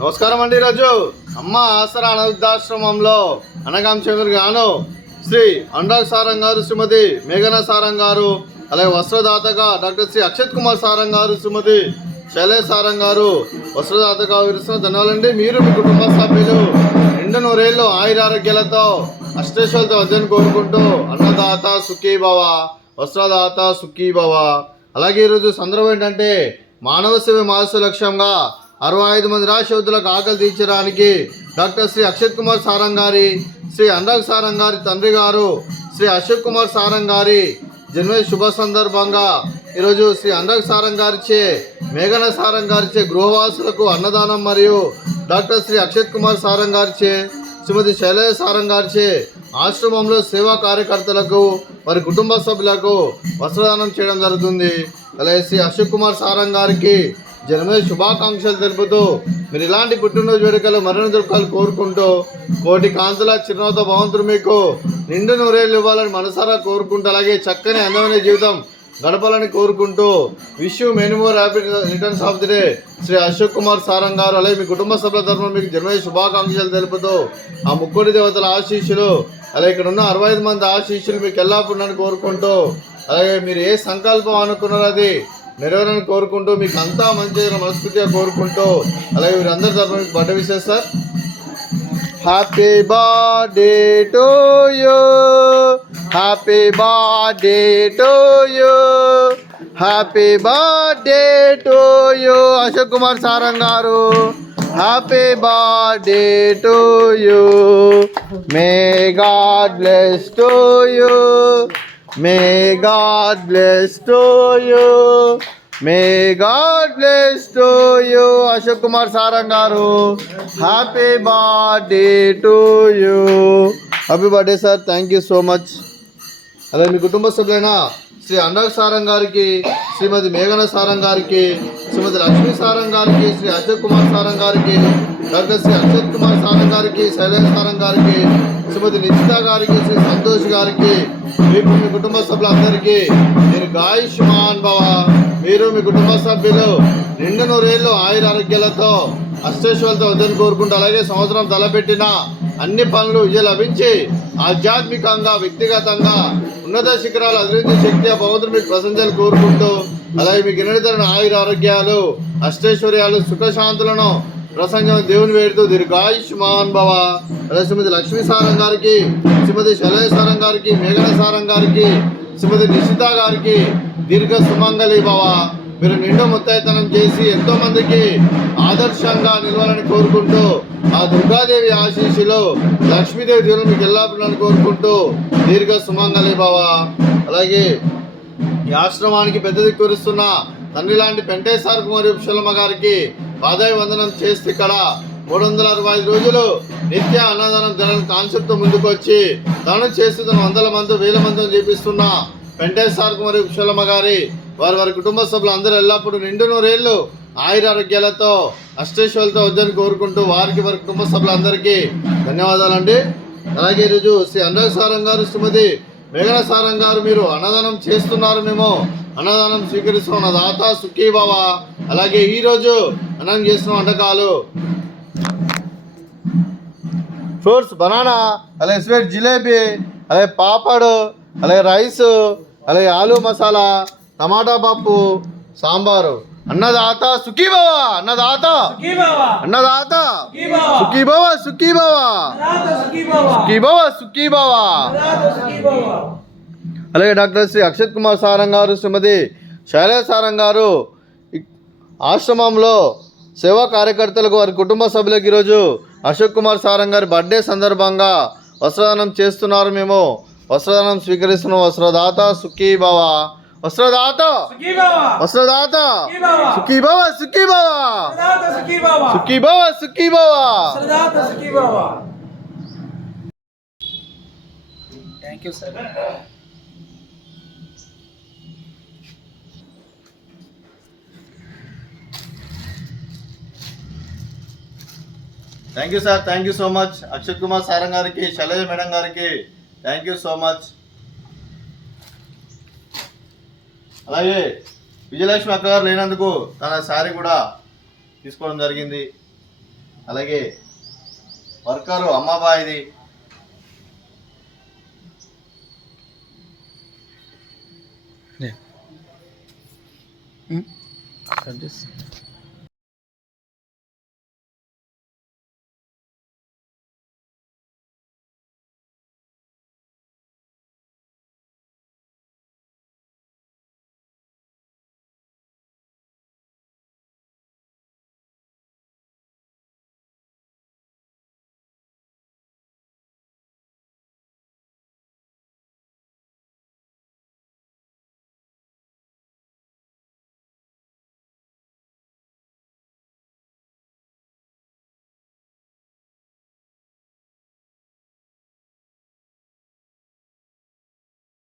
నమస్కారం అండి. ఈరోజు అమ్మ ఆసరా అనాథాశ్రమంలో అనగాంశంకర్ గాను శ్రీ అనురాగ్ సారంగ్ గారు, శ్రీమతి మేఘనా సారంగ్ గారు, అలాగే వస్త్రదాతగా డాక్టర్ శ్రీ అక్షత్ కుమార్ సారంగ్ గారు, శ్రీమతి శైలేష్ సారంగ్ గారు వస్త్రదాతగా విరుస్తున్న ధన్యవాదాలండి. మీరు మీ కుటుంబ సభ్యులు నిండు నూరేళ్ళు ఆయురారోగ్యాలతో అష్టేశ్వరులతో వద్దని కోరుకుంటూ అన్నదాత సుఖీభవ, వస్త్రదాత సుఖీభవ. అలాగే ఈరోజు సందర్భం ఏంటంటే మానవ సేవ మానవ లక్ష్యంగా 65 మంది రాష్ట్రయుతులకు ఆకలి తీర్చడానికి డాక్టర్ శ్రీ అక్షత్ కుమార్ సారంగ్ గారి, శ్రీ అనురాగ్ సారంగ్ గారి తండ్రి గారు శ్రీ అశోక్ కుమార్ సారంగ్ గారి జన్మదిన శుభ సందర్భంగా ఈరోజు శ్రీ అనురాగ్ సారంగ్ గారిచే, మేఘనా సారంగ్ గారిచే గృహవాసులకు అన్నదానం మరియు డాక్టర్ శ్రీ అక్షత్ కుమార్ సారంగ్ గారిచే, శ్రీమతి శైలేష్ సారంగ్ గారిచే ఆశ్రమంలో సేవా కార్యకర్తలకు వారి కుటుంబ సభ్యులకు వస్త్రదానం చేయడం జరుగుతుంది. అలాగే శ్రీ అశోక్ కుమార్ సారంగ్ గారికి జన్మదిన శుభాకాంక్షలు తెలుపుతూ మీరు ఇలాంటి పుట్టినరోజు వేడుకలు మరిన్ని దొరకాలు కోరుకుంటూ కోటి కాంతుల చిరునవ్వుతో భగవంతుడు మీకు నిండు నూరేళ్ళు ఇవ్వాలని మనసారా కోరుకుంటూ అలాగే చక్కని అందమైన జీవితం గడపాలని కోరుకుంటూ wish you many more happy returns of the day Shri Ashok Kumar Sarang గారు. అలాగే మీ కుటుంబ సభ్యుల తరఫున మీకు జన్మదిన శుభాకాంక్షలు తెలుపుతూ ఆ ముక్కోటి దేవతల ఆశీస్సులు, అలాగే ఇక్కడ ఉన్న 65 మంది ఆశీస్సులు మీకు ఎల్లప్పుడూ కోరుకుంటూ, అలాగే మీరు ఏ సంకల్పం అనుకున్నారో అది నెరవేరని కోరుకుంటూ మీకు అంతా మంచి మనస్ఫూర్తిగా కోరుకుంటూ, అలాగే వీరందరి తరఫున మీకు birthday wishes sir. Happy birthday to you, happy birthday to you, happy birthday to you Ashok Kumar Sarang garu. Happy birthday to you, may God bless to you, may God bless to you, may God bless to you Ashok Kumar Sarang garu. Happy birthday to you. Happy birthday sir. Thank you so much. అలాగే మీ కుటుంబ సభ్యులైన శ్రీ అనురాగ్ సారంగ్ గారికి, శ్రీమతి మేఘనా సారంగ్ గారికి, శ్రీమతి లక్ష్మీ సారంగ్ గారికి, శ్రీ అశోక్ కుమార్ సారంగ్ గారికి, doctor Shri Akshat Kumar Sarang గారికి, శైలేష్ సారంగ్ గారికి, శ్రీమతి నిశ్చిత గారికి, శ్రీ సంతోష్ గారికి, మీకు మీ కుటుంబ సభ్యులందరికీ నేను గాయుష్మాన్ భవ, మీరు మీ కుటుంబ సభ్యులు నిండు నూరేళ్ళు ఆయురారోగ్యాలతో అష్టేశ్వరులతో వద్దని కోరుకుంటూ, అలాగే సంవత్సరం తలపెట్టిన అన్ని పనులు విజయం లభించి ఆధ్యాత్మికంగా వ్యక్తిగతంగా ఉన్నత శిఖరాలు అభివృద్ధి శక్తి భగవంతుడు మీకు ప్రశంసలు కోరుకుంటూ, అలాగే మీకు నిరంతర ఆయురారోగ్యాలు అష్టైశ్వర్యాలు సుఖశాంతులను ప్రసంగం దేవుని వేడుతూ దీర్ఘాయుష్మాన్ భవ. అలాగే శ్రీమతి లక్ష్మీ సారంగ్ గారికి, శ్రీమతి శైలేష్ సారంగ్ గారికి, మేఘనా సారంగ్ గారికి, శ్రీమతి నిశ్చిత గారికి దీర్ఘ సుమంగళి భవ. మీరు నిండు ముత్తైతనం చేసి ఎంతో మందికి ఆదర్శంగా నిలవాలని కోరుకుంటూ, ఆ దుర్గాదేవి ఆశీస్సులు లక్ష్మీదేవి దేవుని మీకు ఎల్లప్పుడూ కోరుకుంటూ దీర్ఘ సుమంగళి భవ. అలాగే ఈ ఆశ్రమానికి పెద్ద దిక్కురిస్తున్న తండ్రి లాంటి పెంటేశ్వర కుమారి ఉపశలమ్మ గారికి పాదాయ వందనం చేస్తే ఇక్కడ 365 రోజులు నిత్య అన్నదానం జరగని కాన్సెప్ట్తో ముందుకు వచ్చి తను చేస్తున్న 100 మంది 1000 మందిని చేపిస్తున్న పెంటేశ్వర కుమారి ఉపశలమ్మ గారి వారి కుటుంబ సభ్యులు అందరూ ఎల్లప్పుడూ నిండు నూరేళ్ళు ఆయురారోగ్యాలతో అష్టేశ్వరులతో వద్దని కోరుకుంటూ వారి కుటుంబ సభ్యులందరికీ ధన్యవాదాలండి. అలాగే ఈరోజు శ్రీ అనురాగ్ సారంగ్ గారు, శ్రీమతి మేఘనా సారంగ్ గారు మీరు అన్నదానం చేస్తున్నారు, మేము అన్నదానం స్వీకరిస్తున్న దాత సుఖీభవ. అలాగే ఈరోజు అన్నం చేస్తున్న వంటకాలు ఫ్రూట్స్ బనానా, అలాగే స్వీట్ జిలేబీ, అలాగే పాపడ్, అలాగే రైస్, అలాగే ఆలు మసాలా, టమాటా పప్పు, సాంబారు. అన్నదాత సుఖీభవ, అన్నదాత అన్నదాత సుఖీభవ, సుఖీభవ సుఖీభవ సుఖీభవ. అలాగే డాక్టర్ శ్రీ అక్షత్ కుమార్ సారంగ్ గారు, శ్రీమతి శైలేష్ సారంగ్ గారు ఆశ్రమంలో సేవా కార్యకర్తలకు వారి కుటుంబ సభ్యులకు ఈరోజు అశోక్ కుమార్ సారంగ్ గారి బర్త్డే సందర్భంగా వస్త్రదానం చేస్తున్నారు, మేము వస్త్రదానం స్వీకరిస్తున్నాం. వస్త్రదాత సుఖీభవ, వస్త్రదాత వస్త్రదాత సుఖీభవ, సుఖీభవ సుఖీభవ సుఖీభవ. Thank you sir. Thank you sir. Thank you so much Akshat Kumar Sarang గారికి, శైలజ మేడం గారికి థ్యాంక్ యూ సో మచ్. అలాగే విజయలక్ష్మి అక్క గారు లేనందుకు తన శారీ కూడా తీసుకోవడం జరిగింది. అలాగే వర్కరు అమ్మాబాయిది, కట్ చేస్తా.